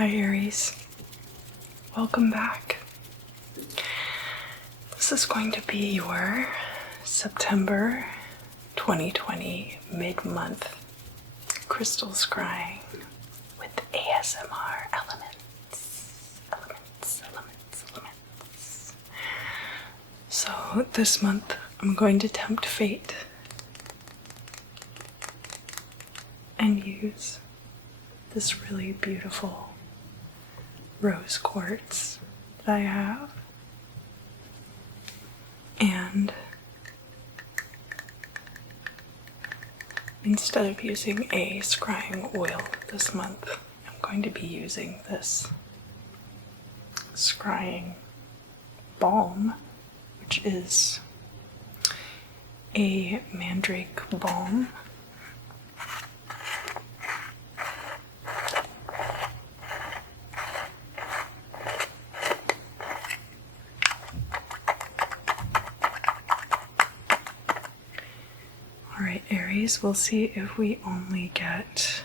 Hi Aries, welcome back. This is going to be your September 2020 mid-month crystal scrying with ASMR elements. So this month I'm going to tempt fate and use this really beautiful rose quartz that I have, and instead of using a scrying oil this month, I'm going to be using this scrying balm, which is a mandrake balm. Alright, Aries, we'll see if we only get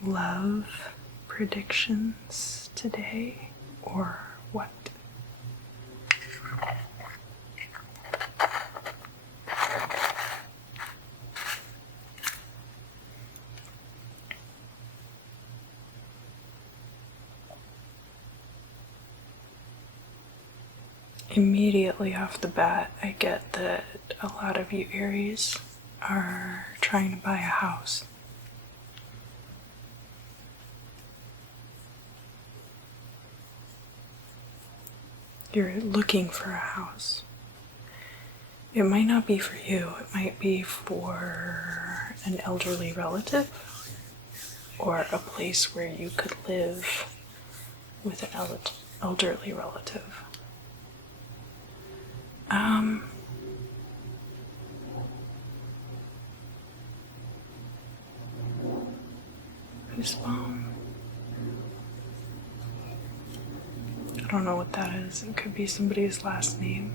love predictions today or what. Immediately off the bat, I get that a lot of you Aries are trying to buy a house. You're looking for a house. It might not be for you, it might be for an elderly relative or a place where you could live with an elderly relative. Goosebump. I don't know what that is. It could be somebody's last name.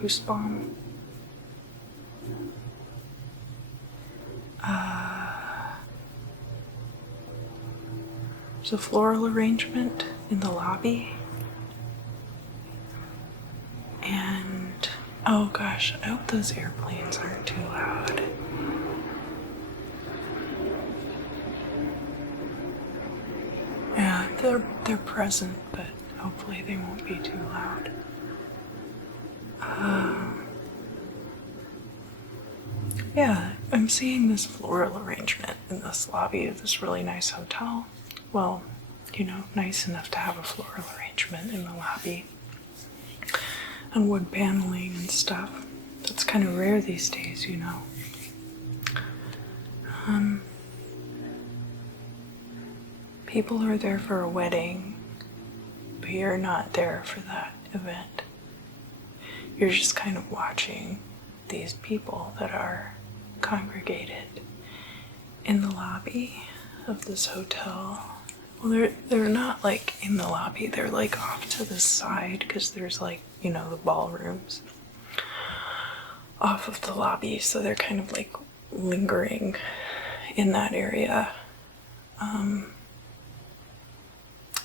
Goosebump. There's a floral arrangement in the lobby. And oh gosh, I hope those airplanes aren't too loud. Yeah, they're present, but hopefully they won't be too loud. Yeah, I'm seeing this floral arrangement in this lobby of this really nice hotel. Well, you know, nice enough to have a floral arrangement in the lobby. And wood paneling and stuff. That's kind of rare these days, you know. People are there for a wedding, but you're not there for that event. You're just kind of watching these people that are congregated in the lobby of this hotel. Well, they're not like in the lobby, they're like off to the side because there's like, you know, the ballrooms off of the lobby, so they're kind of like lingering in that area.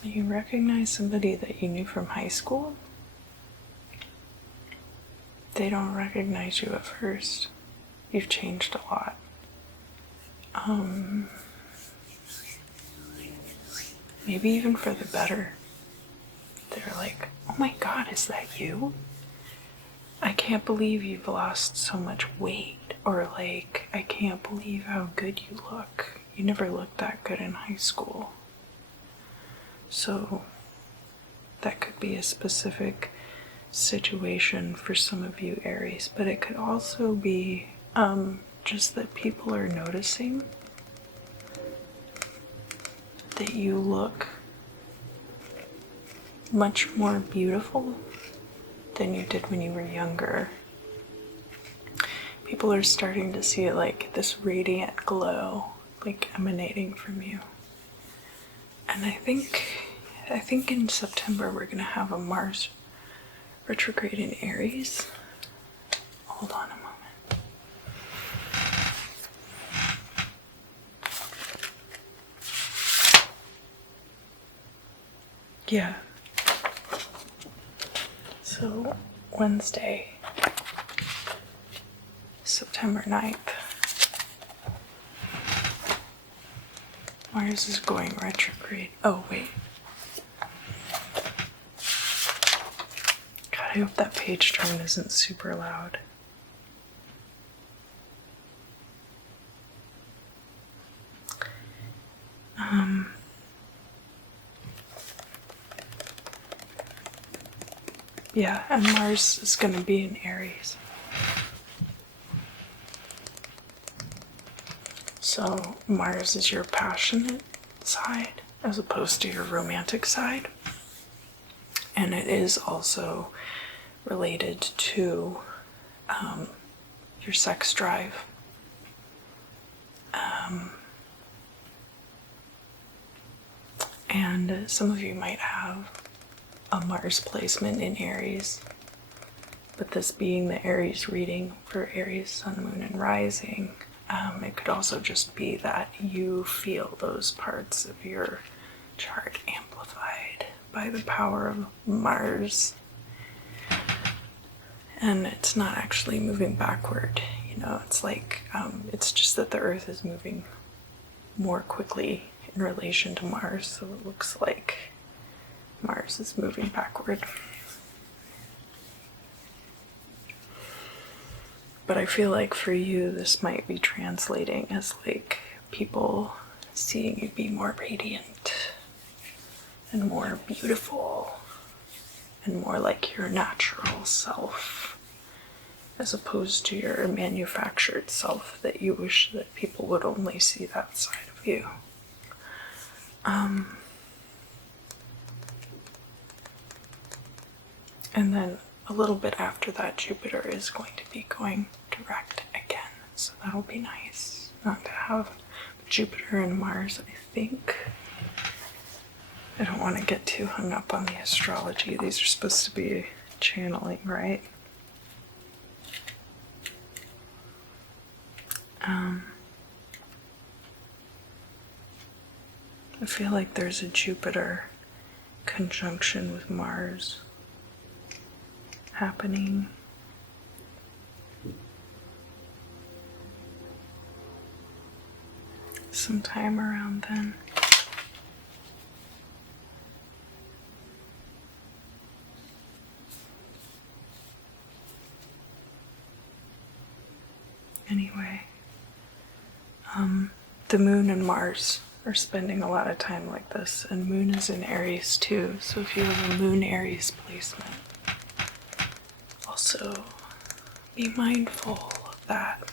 You recognize somebody that you knew from high school? They don't recognize you at first. You've changed a lot. Maybe even for the better. They're like, oh my god, is that you? I can't believe you've lost so much weight. Or like, I can't believe how good you look. You never looked that good in high school. So that could be a specific situation for some of you Aries, but it could also be just that people are noticing that you look much more beautiful than you did when you were younger. People are starting to see like this radiant glow like emanating from you. And I think in September we're gonna have a Mars retrograde in Aries. Hold on a moment. Yeah. So, Wednesday, September 9th, Mars is going retrograde. Oh, wait. God, I hope that page turn isn't super loud. Yeah, and Mars is going to be in Aries. So Mars is your passionate side as opposed to your romantic side. And it is also related to your sex drive. And some of you might have a Mars placement in Aries, but this being the Aries reading for Aries, Sun, Moon, and Rising, it could also just be that you feel those parts of your chart amplified by the power of Mars. And it's not actually moving backward, you know, it's like, it's just that the Earth is moving more quickly in relation to Mars, so it looks like Mars is moving backward. But I feel like for you, this might be translating as like people seeing you be more radiant and more beautiful and more like your natural self, as opposed to your manufactured self that you wish that people would only see that side of you. And then a little bit after that, Jupiter is going to be going direct again, so that'll be nice not to have Jupiter and Mars, I think. I don't want to get too hung up on the astrology. These are supposed to be channeling, right? I feel like there's a Jupiter conjunction with Mars happening. Sometime around then. Anyway, the Moon and Mars are spending a lot of time like this, and Moon is in Aries too, so if you have a Moon Aries placement, also be mindful of that.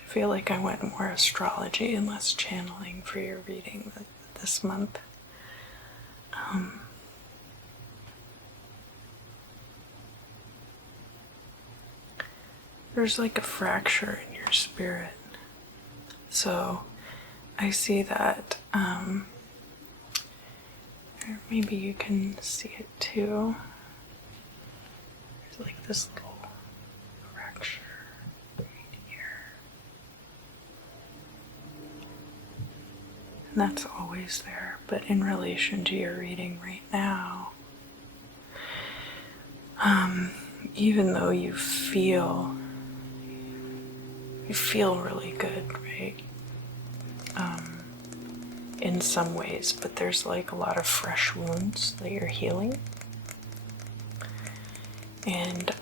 I feel like I went more astrology and less channeling for your reading this month. There's like a fracture in your spirit. So I see that, or maybe you can see it too. There's like this little fracture right here. And that's always there, but in relation to your reading right now, even though you feel really good, right? In some ways, but there's like a lot of fresh wounds that you're healing. And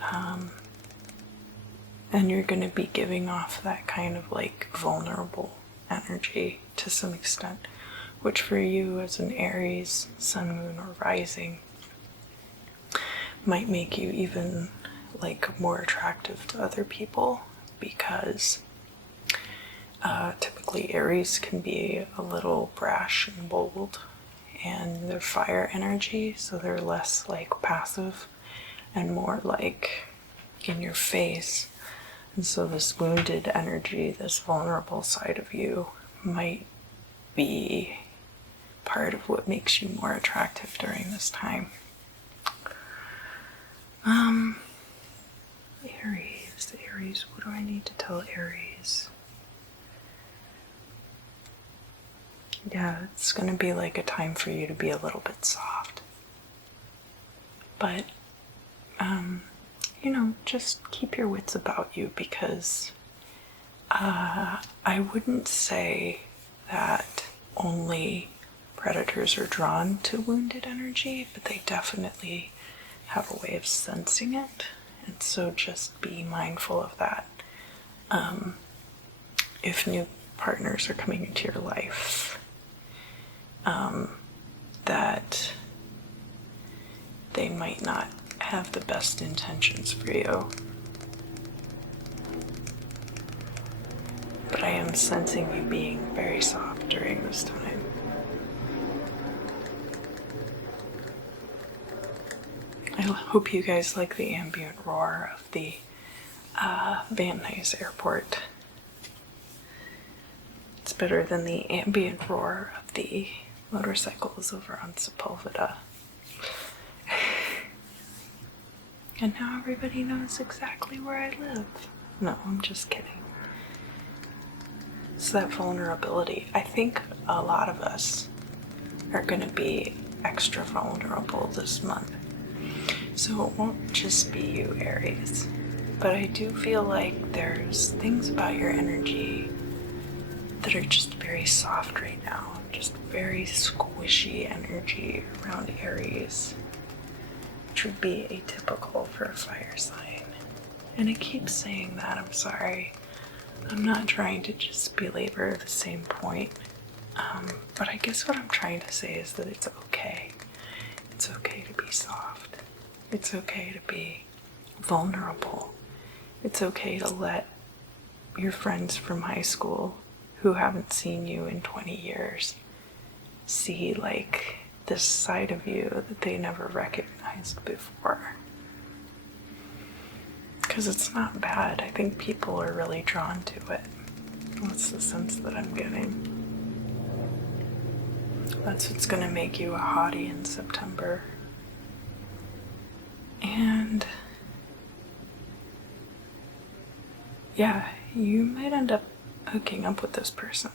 you're going to be giving off that kind of like vulnerable energy to some extent, which for you as an Aries, Sun, Moon, or Rising might make you even like more attractive to other people, because typically Aries can be a little brash and bold, and they're fire energy, so they're less like passive and more like in your face. And so this wounded energy, this vulnerable side of you, might be part of what makes you more attractive during this time. Aries, what do I need to tell Aries? Yeah, it's going to be like a time for you to be a little bit soft. But, you know, just keep your wits about you, because I wouldn't say that only predators are drawn to wounded energy, but they definitely have a way of sensing it. And so just be mindful of that. If new partners are coming into your life, that they might not have the best intentions for you. But I am sensing you being very soft during this time. I hope you guys like the ambient roar of the Van Nuys Airport. It's better than the ambient roar of the motorcycles over on Sepulveda. And now everybody knows exactly where I live. No, I'm just kidding. It's that vulnerability. I think a lot of us are going to be extra vulnerable this month. So it won't just be you, Aries. But I do feel like there's things about your energy that are just very soft right now. Just very squishy energy around Aries, which would be atypical for a fire sign. And I keep saying that, I'm sorry. I'm not trying to just belabor the same point. But I guess what I'm trying to say is that it's okay. It's okay to be soft. It's okay to be vulnerable. It's okay to let your friends from high school who haven't seen you in 20 years see like this side of you that they never recognized before. Because it's not bad. I think people are really drawn to it. That's the sense that I'm getting. That's what's going to make you a hottie in September. And yeah, you might end up hooking up with this person.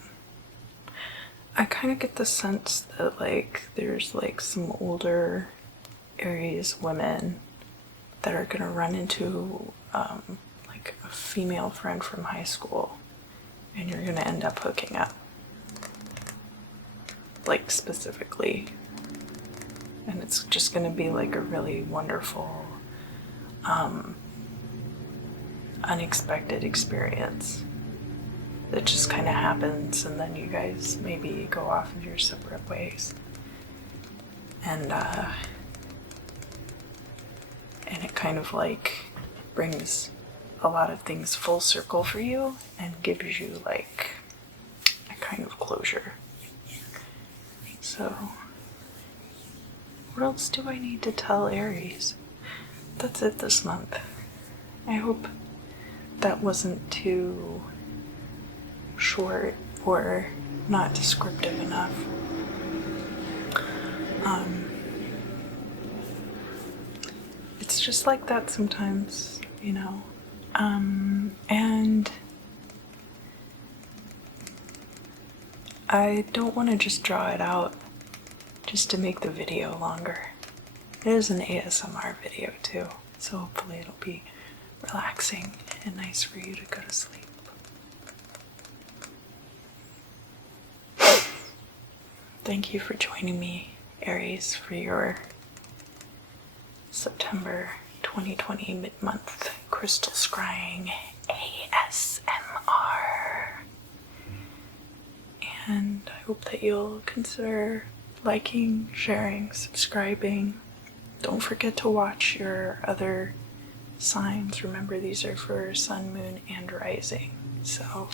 I kind of get the sense that like there's like some older Aries women that are going to run into like a female friend from high school, and you're going to end up hooking up. Like specifically. And it's just going to be like a really wonderful, unexpected experience that just kind of happens, and then you guys maybe go off in your separate ways. And it kind of like brings a lot of things full circle for you and gives you like a kind of closure. So, what else do I need to tell Aries? That's it this month. I hope that wasn't too short or not descriptive enough. It's just like that sometimes, you know. And I don't want to just draw it out just to make the video longer. It is an ASMR video too, so hopefully it'll be relaxing and nice for you to go to sleep. Thank you for joining me, Aries, for your September 2020 mid-month crystal scrying ASMR. And I hope that you'll consider liking, sharing, subscribing. Don't forget to watch your other signs. Remember, these are for sun, moon, and rising. So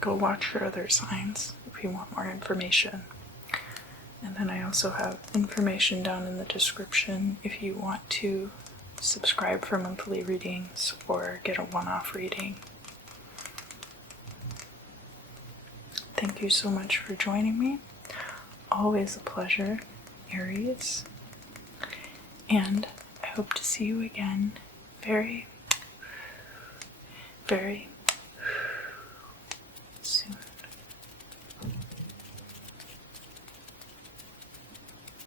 go watch your other signs if you want more information. And then I also have information down in the description if you want to subscribe for monthly readings or get a one-off reading. Thank you so much for joining me. Always a pleasure, Aries. And I hope to see you again very, very,